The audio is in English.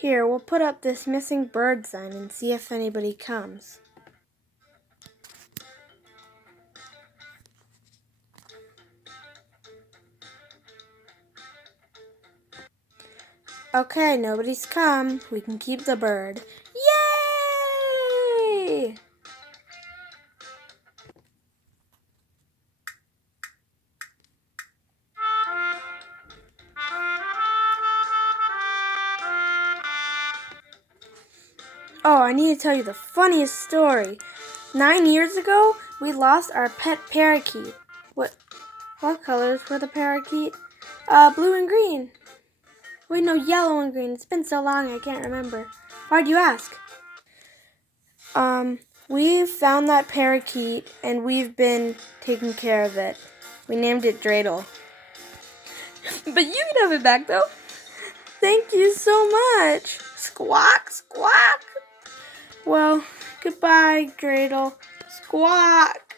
Here, we'll put up this missing bird sign and see if anybody comes. Okay, nobody's come. We can keep the bird. Yay! Oh, I need to tell you the funniest story. 9 years ago, we lost our pet parakeet. What colors were the parakeet? Blue and green. Wait, no, yellow and green. It's been so long I can't remember. Why'd you ask? We found that parakeet and we've been taking care of it. We named it Dreidel. But you can have it back though. Thank you so much. Squawk, squawk. Well, goodbye, Dreidel. Squawk.